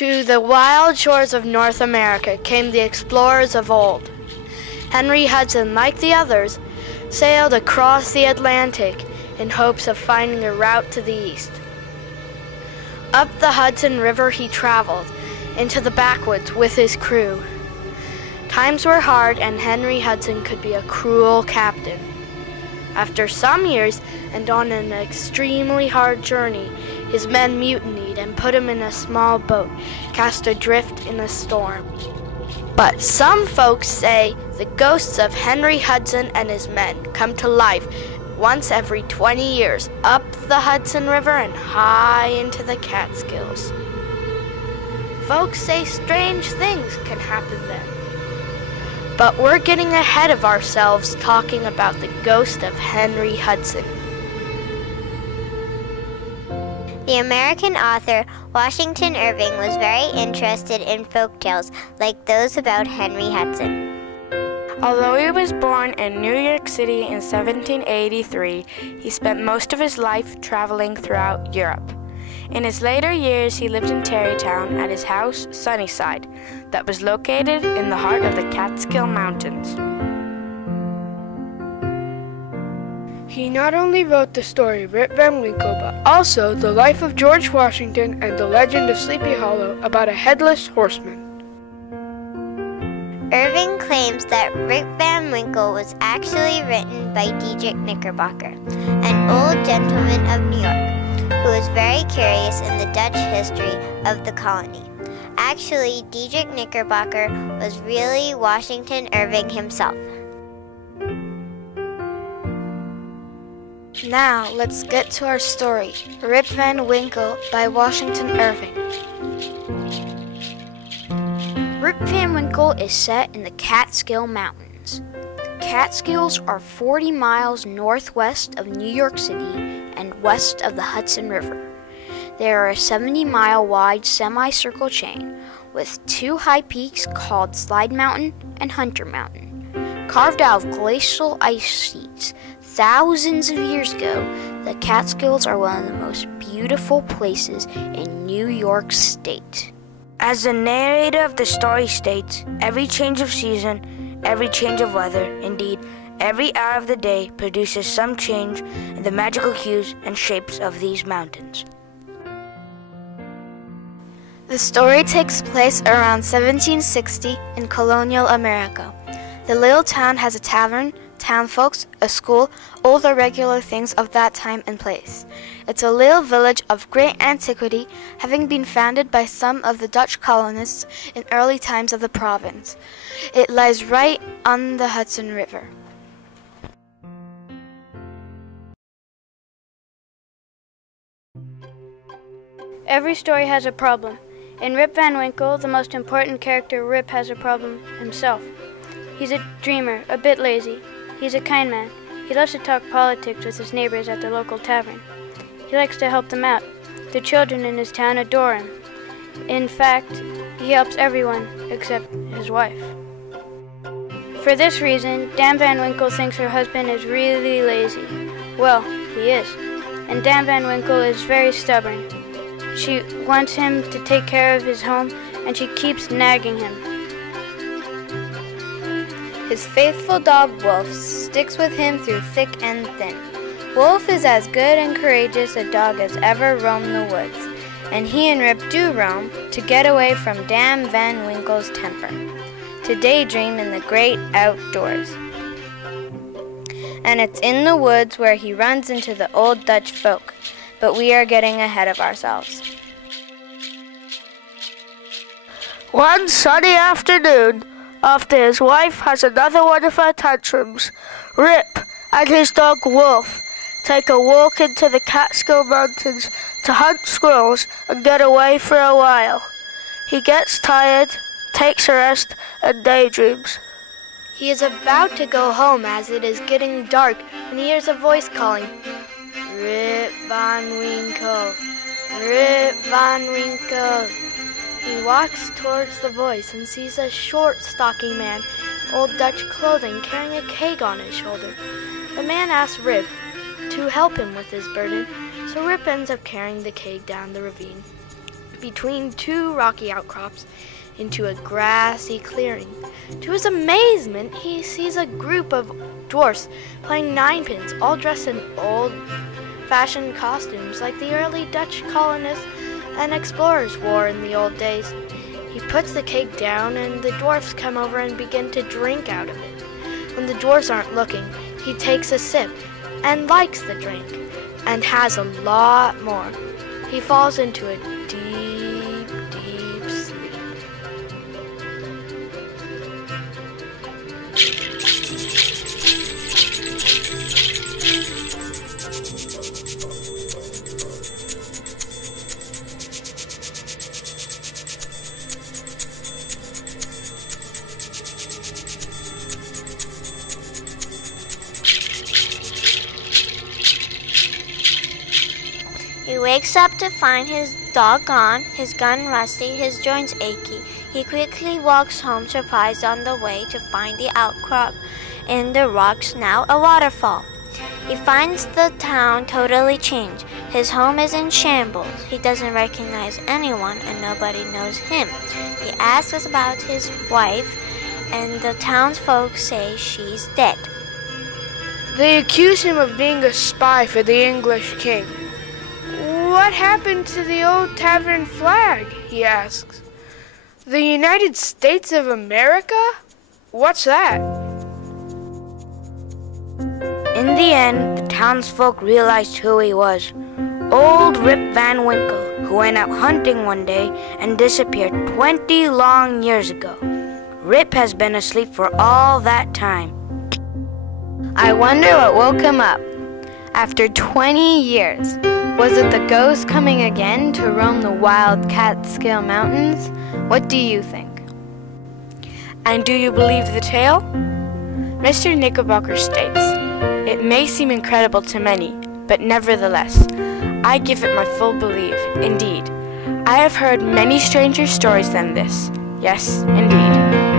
To the wild shores of North America came the explorers of old. Henry Hudson, like the others, sailed across the Atlantic in hopes of finding a route to the east. Up the Hudson River he traveled, into the backwoods with his crew. Times were hard, and Henry Hudson could be a cruel captain. After some years, and on an extremely hard journey, his men mutinied and put him in a small boat, cast adrift in a storm. But some folks say the ghosts of Henry Hudson and his men come to life once every 20 years, up the Hudson River and high into the Catskills. Folks say strange things can happen then. But we're getting ahead of ourselves talking about the ghost of Henry Hudson. The American author Washington Irving was very interested in folktales like those about Henry Hudson. Although he was born in New York City in 1783, he spent most of his life traveling throughout Europe. In his later years, he lived in Tarrytown at his house, Sunnyside, that was located in the heart of the Catskill Mountains. He not only wrote the story Rip Van Winkle, but also the life of George Washington and the legend of Sleepy Hollow about a headless horseman. Irving claims that Rip Van Winkle was actually written by Diedrich Knickerbocker, an old gentleman of New York, who was very curious in the Dutch history of the colony. Actually, Diedrich Knickerbocker was really Washington Irving himself. Now, let's get to our story, Rip Van Winkle by Washington Irving. Rip Van Winkle is set in the Catskill Mountains. The Catskills are 40 miles northwest of New York City and west of the Hudson River. They are a 70-mile wide semicircle chain with two high peaks called Slide Mountain and Hunter Mountain. Carved out of glacial ice sheets thousands of years ago, the Catskills are one of the most beautiful places in New York State. As the narrator of the story states, every change of season, every change of weather, indeed, every hour of the day produces some change in the magical hues and shapes of these mountains. The story takes place around 1760 in colonial America. The little town has a tavern, townfolks, a school, all the regular things of that time and place. It's a little village of great antiquity, having been founded by some of the Dutch colonists in early times of the province. It lies right on the Hudson River. Every story has a problem. In Rip Van Winkle, the most important character, Rip, has a problem himself. He's a dreamer, a bit lazy. He's a kind man. He loves to talk politics with his neighbors at the local tavern. He likes to help them out. The children in his town adore him. In fact, he helps everyone except his wife. For this reason, Dame Van Winkle thinks her husband is really lazy. Well, he is. And Dame Van Winkle is very stubborn. She wants him to take care of his home, and she keeps nagging him. His faithful dog Wolf sticks with him through thick and thin. Wolf is as good and courageous a dog as ever roamed the woods, and he and Rip do roam to get away from Dame Van Winkle's temper, to daydream in the great outdoors. And it's in the woods where he runs into the old Dutch folk, but we are getting ahead of ourselves. One sunny afternoon, after his wife has another one of her tantrums, Rip and his dog Wolf take a walk into the Catskill Mountains to hunt squirrels and get away for a while. He gets tired, takes a rest, and daydreams. He is about to go home as it is getting dark when he hears a voice calling, Rip Van Winkle, Rip Van Winkle. He walks towards the voice and sees a short, stocky man, old Dutch clothing, carrying a keg on his shoulder. The man asks Rip to help him with his burden, so Rip ends up carrying the keg down the ravine. between two rocky outcrops into a grassy clearing. To his amazement, he sees a group of dwarfs playing ninepins, all dressed in old-fashioned costumes like the early Dutch colonists and explorers wore in the old days. He puts the cake down and the dwarfs come over and begin to drink out of it. When the dwarfs aren't looking, he takes a sip and likes the drink and has a lot more. He falls into a deep, deep sleep. He wakes up to find his dog gone, his gun rusty, his joints achy. He quickly walks home, surprised on the way to find the outcrop in the rocks now a waterfall. He finds the town totally changed. His home is in shambles. He doesn't recognize anyone and nobody knows him. He asks about his wife and the townsfolk say she's dead. They accuse him of being a spy for the English king. What happened to the old tavern flag? He asks. The United States of America? What's that? In the end, the townsfolk realized who he was. Old Rip Van Winkle, who went out hunting one day and disappeared 20 long years ago. Rip has been asleep for all that time. I wonder what woke him up. After 20 years, was it the ghost coming again to roam the wild Catskill Mountains? What do you think? And do you believe the tale? Mr. Knickerbocker states, "It may seem incredible to many, but nevertheless, I give it my full belief. Indeed, I have heard many stranger stories than this. Yes, indeed."